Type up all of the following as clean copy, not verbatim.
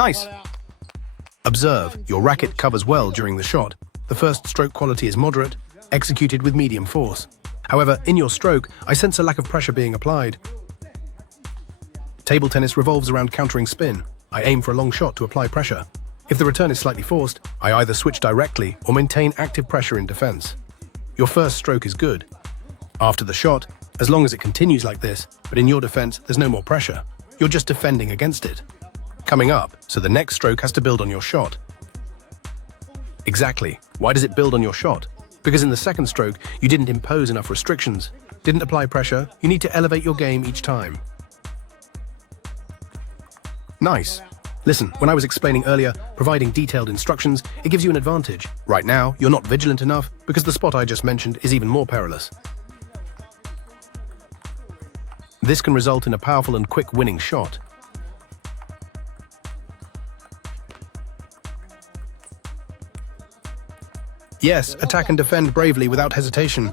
Nice. Observe, your racket covers well during the shot. The first stroke quality is moderate, executed with medium force. However, in your stroke, I sense a lack of pressure being applied. Table tennis revolves around countering spin. I aim for a long shot to apply pressure. If the return is slightly forced, I either switch directly or maintain active pressure in defense. Your first stroke is good. After the shot, as long as it continues like this, but in your defense, there's no more pressure. You're just defending against it. Coming up, so the next stroke has to build on your shot. Exactly. Why does it build on your shot? Because in the second stroke, you didn't impose enough restrictions, didn't apply pressure. You need to elevate your game each time. Nice. Listen, when I was explaining earlier, providing detailed instructions, it gives you an advantage. Right now, you're not vigilant enough because the spot I just mentioned is even more perilous. This can result in a powerful and quick winning shot. Yes, attack and defend bravely without hesitation.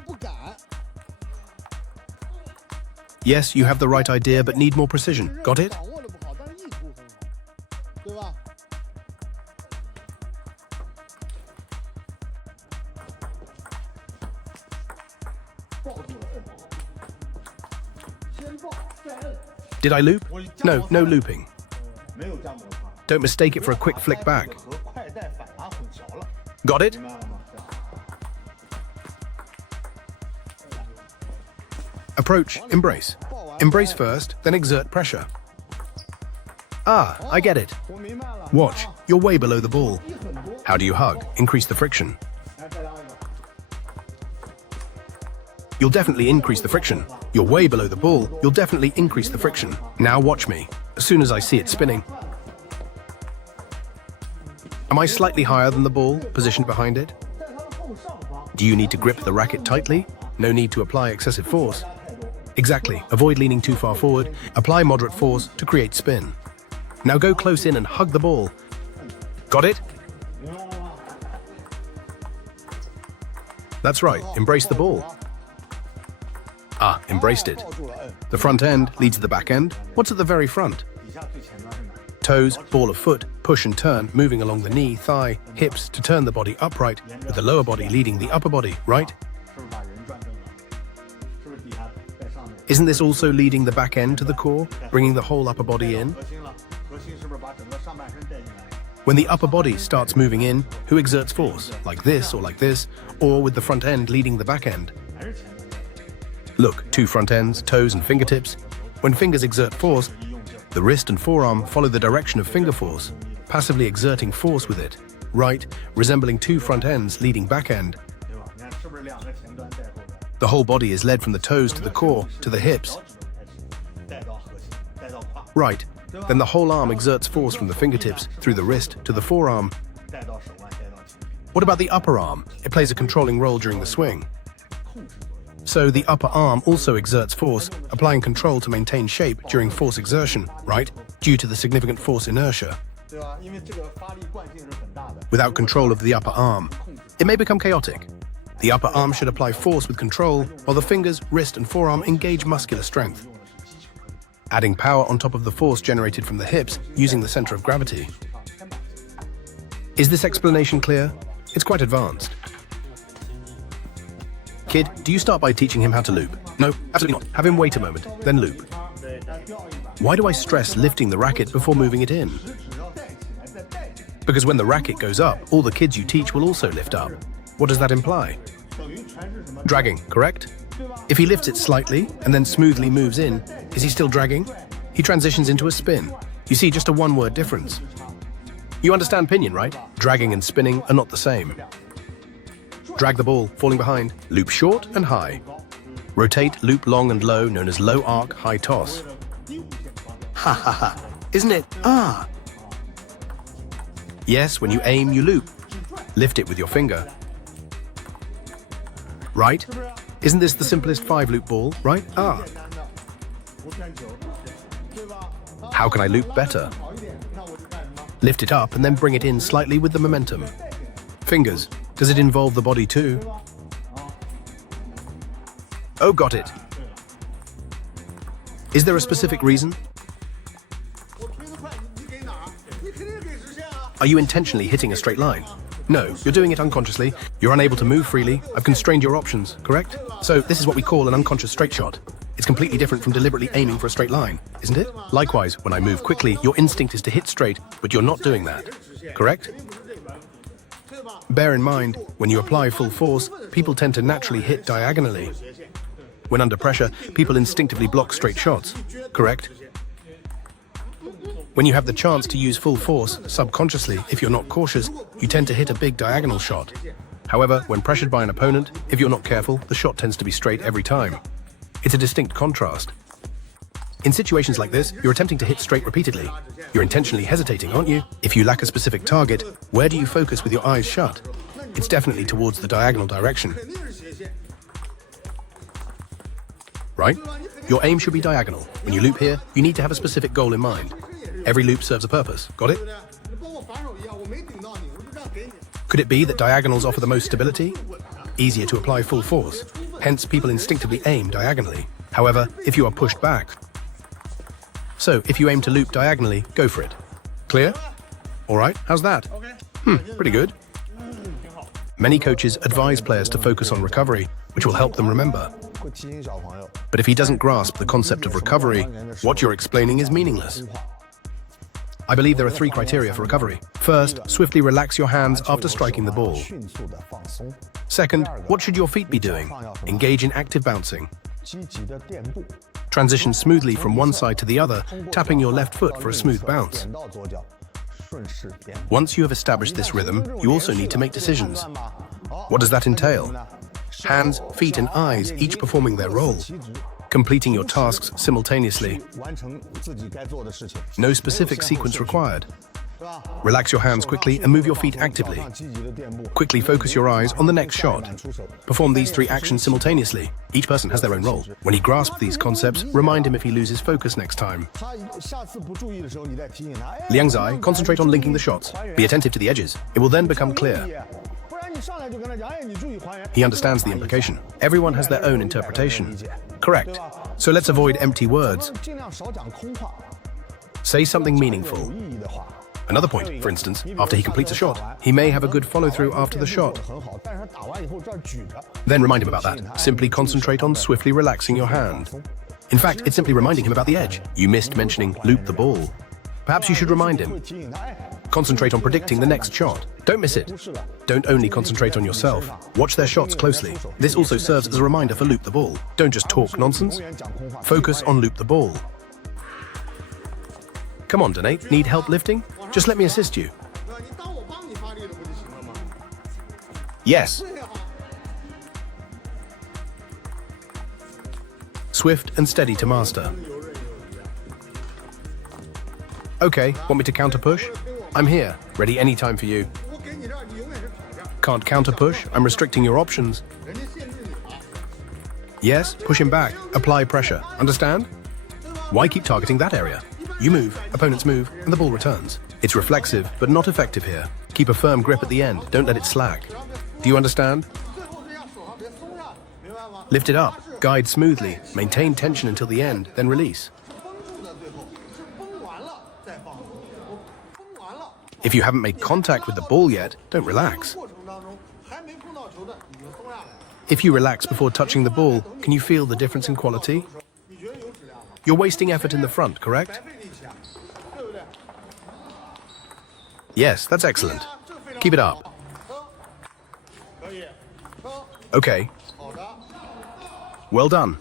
Yes, you have the right idea but need more precision. Got it? Did I loop? No looping. Don't mistake it for a quick flick back. Got it? Approach, embrace. Embrace first, then exert pressure. Ah, I get it. Watch, you're way below the ball. How do you hug? Increase the friction. You'll definitely increase the friction. You're way below the ball, you'll definitely increase the friction. Now watch me. As soon as I see it spinning. Am I slightly higher than the ball, positioned behind it? Do you need to grip the racket tightly? No need to apply excessive force. Exactly. Avoid leaning too far forward. Apply moderate force to create spin. Now go close in and hug the ball. Got it? That's right. Embrace the ball. Ah, embraced it. The front end leads to the back end. What's at the very front? Toes, ball of foot, push and turn, moving along the knee, thigh, hips to turn the body upright, with the lower body leading the upper body, right? Isn't this also leading the back end to the core, bringing the whole upper body in? When the upper body starts moving in, who exerts force? Like this, or with the front end leading the back end? Look, two front ends, toes and fingertips. When fingers exert force, the wrist and forearm follow the direction of finger force, passively exerting force with it, right, resembling two front ends leading back end. The whole body is led from the toes to the core, to the hips. Right, then the whole arm exerts force from the fingertips, through the wrist, to the forearm. What about the upper arm? It plays a controlling role during the swing. So the upper arm also exerts force, applying control to maintain shape during force exertion, right? Due to the significant force inertia. Without control of the upper arm, it may become chaotic. The upper arm should apply force with control, while the fingers, wrist and forearm engage muscular strength, adding power on top of the force generated from the hips using the center of gravity. Is this explanation clear? It's quite advanced. Kid, do you start by teaching him how to loop? No, absolutely not. Have him wait a moment, then loop. Why do I stress lifting the racket before moving it in? Because when the racket goes up, all the kids you teach will also lift up. What does that imply? Dragging, correct? If he lifts it slightly and then smoothly moves in, is he still dragging? He transitions into a spin. You see, just a one-word difference. You understand pinion, right? Dragging and spinning are not the same. Drag the ball, falling behind. Loop short and high. Rotate, loop long and low, known as low arc, high toss. Ha ha ha. Isn't it? Ah! Yes, when you aim, you loop. Lift it with your finger. Right? Isn't this the simplest 5-loop ball, right? Ah. How can I loop better? Lift it up and then bring it in slightly with the momentum. Fingers. Does it involve the body too? Oh, got it. Is there a specific reason? Are you intentionally hitting a straight line? No, you're doing it unconsciously. You're unable to move freely. I've constrained your options, correct? So this is what we call an unconscious straight shot. It's completely different from deliberately aiming for a straight line, isn't it? Likewise, when I move quickly, your instinct is to hit straight, but you're not doing that, correct? Bear in mind, when you apply full force, people tend to naturally hit diagonally. When under pressure, people instinctively block straight shots, correct? When you have the chance to use full force, subconsciously, if you're not cautious, you tend to hit a big diagonal shot. However, when pressured by an opponent, if you're not careful, the shot tends to be straight every time. It's a distinct contrast. In situations like this, you're attempting to hit straight repeatedly. You're intentionally hesitating, aren't you? If you lack a specific target, where do you focus with your eyes shut? It's definitely towards the diagonal direction. Right? Your aim should be diagonal. When you loop here, you need to have a specific goal in mind. Every loop serves a purpose. Got it? Could it be that diagonals offer the most stability? Easier to apply full force. Hence, people instinctively aim diagonally. However, if you are pushed back. So, if you aim to loop diagonally, go for it. Clear? All right, how's that? Pretty good. Many coaches advise players to focus on recovery, which will help them remember. But if he doesn't grasp the concept of recovery, what you're explaining is meaningless. I believe there are 3 criteria for recovery. First, swiftly relax your hands after striking the ball. Second, what should your feet be doing? Engage in active bouncing. Transition smoothly from one side to the other, tapping your left foot for a smooth bounce. Once you have established this rhythm, you also need to make decisions. What does that entail? Hands, feet, and eyes each performing their role, completing your tasks simultaneously. No specific sequence required. Relax your hands quickly and move your feet actively. Quickly focus your eyes on the next shot. Perform these 3 actions simultaneously. Each person has their own role. When he grasps these concepts, remind him if he loses focus next time. Liang Zai, concentrate on linking the shots. Be attentive to the edges. It will then become clear. He understands the implication. Everyone has their own interpretation. Correct. So let's avoid empty words. Say something meaningful. Another point, for instance, after he completes a shot, he may have a good follow-through after the shot. Then remind him about that. Simply concentrate on swiftly relaxing your hand. In fact, it's simply reminding him about the edge. You missed mentioning loop the ball. Perhaps you should remind him. Concentrate on predicting the next shot. Don't miss it. Don't only concentrate on yourself. Watch their shots closely. This also serves as a reminder for loop the ball. Don't just talk nonsense. Focus on loop the ball. Come on, Danae. Need help lifting? Just let me assist you. Yes. Swift and steady to master. Okay, want me to counter push? I'm here, ready anytime for you. Can't counter push? I'm restricting your options. Yes, push him back. Apply pressure. Understand? Why keep targeting that area? You move, opponents move, and the ball returns. It's reflexive, but not effective here. Keep a firm grip at the end. Don't let it slack. Do you understand? Lift it up. Guide smoothly. Maintain tension until the end, then release. If you haven't made contact with the ball yet, don't relax. If you relax before touching the ball, can you feel the difference in quality? You're wasting effort in the front, correct? Yes, that's excellent. Keep it up. Okay. Well done.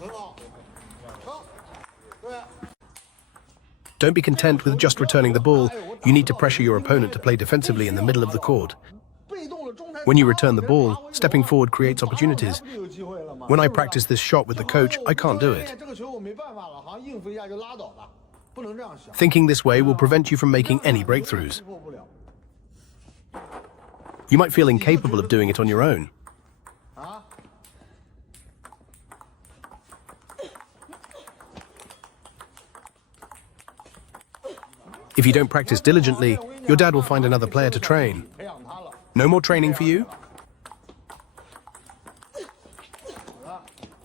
Don't be content with just returning the ball. You need to pressure your opponent to play defensively in the middle of the court. When you return the ball, stepping forward creates opportunities. When I practice this shot with the coach, I can't do it. Thinking this way will prevent you from making any breakthroughs. You might feel incapable of doing it on your own. If you don't practice diligently, your dad will find another player to train. No more training for you?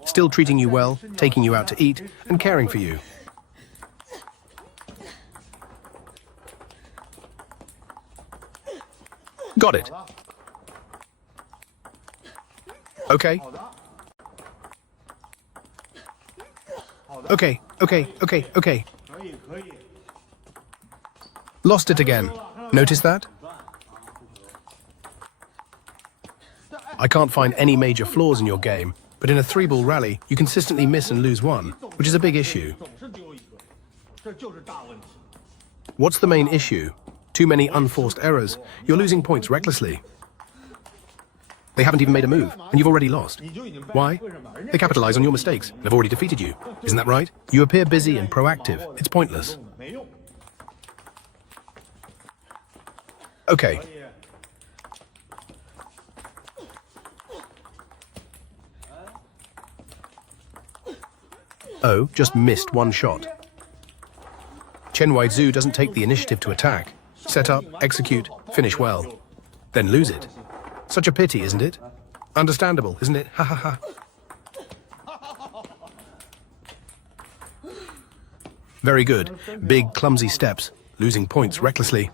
Still treating you well, taking you out to eat, and caring for you. Got it. Okay. Okay. Lost it again. Notice that? I can't find any major flaws in your game, but in a 3-ball rally, you consistently miss and lose one, which is a big issue. What's the main issue? Too many unforced errors. You're losing points recklessly. They haven't even made a move, and you've already lost. Why? They capitalize on your mistakes and have already defeated you. Isn't that right? You appear busy and proactive. It's pointless. Okay. Oh, just missed one shot. Chen Zhu doesn't take the initiative to attack. Set up, execute, finish well. Then lose it. Such a pity, isn't it? Understandable, isn't it? Ha ha ha. Very good. Big, clumsy steps, losing points recklessly.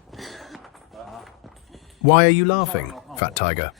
Why are you laughing, Fat Tiger?